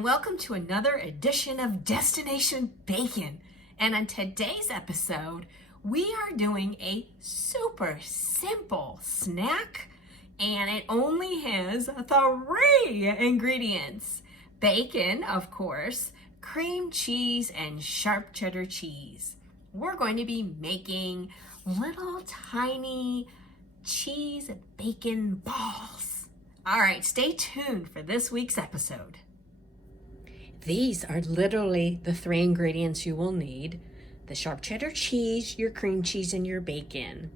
and welcome to another edition of Destination Bacon. And on today's episode, we are doing a super simple snack, and it only has 3 ingredients. Bacon, of course, cream cheese, and sharp cheddar cheese. We're going to be making little tiny cheese bacon balls. All right, stay tuned for this week's episode. These are literally the 3 ingredients you will need: the sharp cheddar cheese, your cream cheese, and your bacon.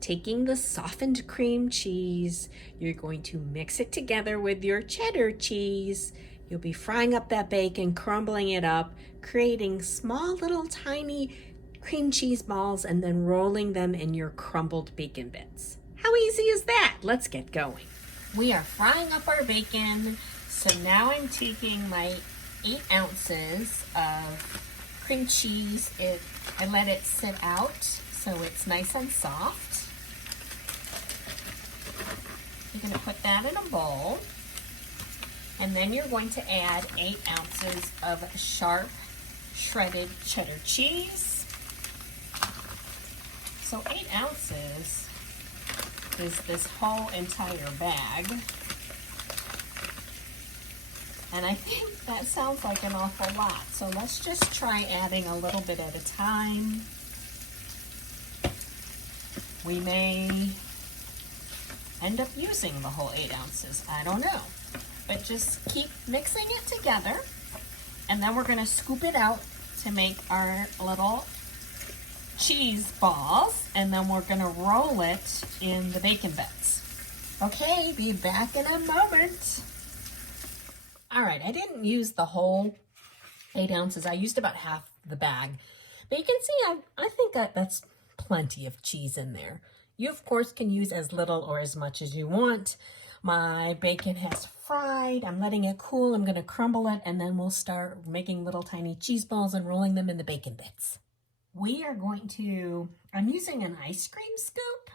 Taking the softened cream cheese, you're going to mix it together with your cheddar cheese. You'll be frying up that bacon, crumbling it up, creating small little tiny cream cheese balls, and then rolling them in your crumbled bacon bits. How easy is that? Let's get going. We are frying up our bacon, so now I'm taking my 8 ounces of cream cheese. I let it sit out so it's nice and soft. You're going to put that in a bowl, and then you're going to add 8 ounces of sharp shredded cheddar cheese. So 8 ounces is this whole entire bag. And I think that sounds like an awful lot. So let's just try adding a little bit at a time. We may end up using the whole 8 ounces. I don't know. But just keep mixing it together. And then we're going to scoop it out to make our little cheese balls. And then we're going to roll it in the bacon bits. Okay, be back in a moment. All right, I didn't use the whole 8 ounces. I used about half the bag. But you can see, I think that's plenty of cheese in there. You, of course, can use as little or as much as you want. My bacon has fried. I'm letting it cool. I'm going to crumble it, and then we'll start making little tiny cheese balls and rolling them in the bacon bits. We are going to, I'm using an ice cream scoop,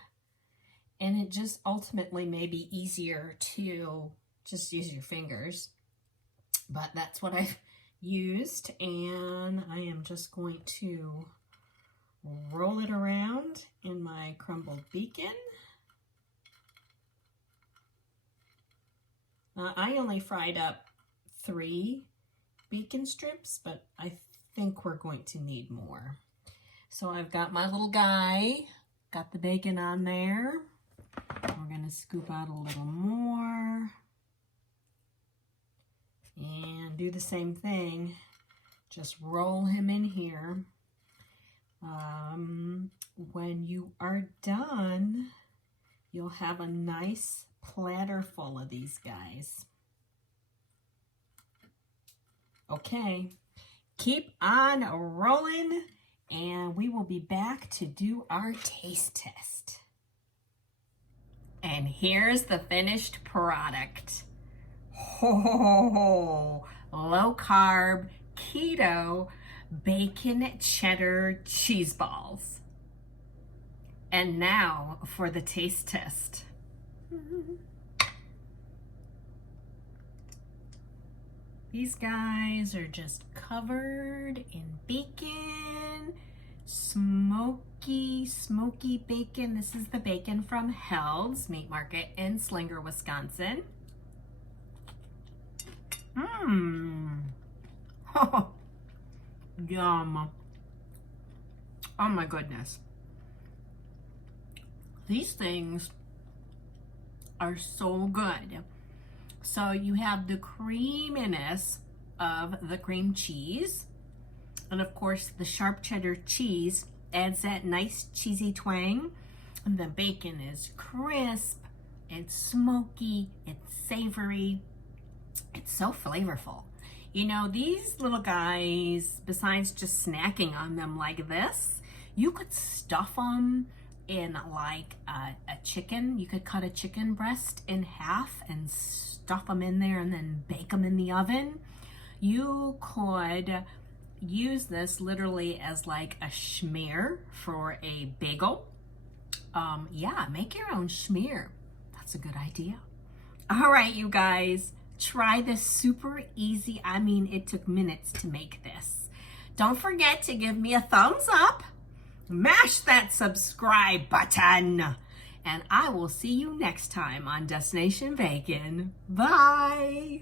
and it just ultimately may be easier to just use your fingers. But that's what I've used, and I am just going to roll it around in my crumbled bacon. I only fried up 3 bacon strips, but I think we're going to need more. So I've got my little guy, got the bacon on there. We're going to scoop out a little more. And do the same thing, just roll him in here. When you are done, you'll have a nice platter full of these guys. Okay, keep on rolling, and we will be back to do our taste test. And here's the finished product. Low carb, keto, bacon cheddar cheese balls. And now for the taste test. These guys are just covered in bacon, smoky bacon. This is the bacon from Hell's Meat Market in Slinger, Wisconsin. Oh, yum. Oh my goodness. These things are so good. So you have the creaminess of the cream cheese. And of course, the sharp cheddar cheese adds that nice cheesy twang. And the bacon is crisp, it's smoky, it's savory. It's so flavorful. You know, these little guys, besides just snacking on them like this, you could stuff them in like a chicken. You could cut a chicken breast in half and stuff them in there and then bake them in the oven. You could use this literally as like a schmear for a bagel. Yeah, make your own schmear. That's a good idea. All right, you guys. Try this super easy. I mean, it took minutes to make this. Don't forget to give me a thumbs up. Mash that subscribe button. And I will see you next time on Destination Bacon. Bye.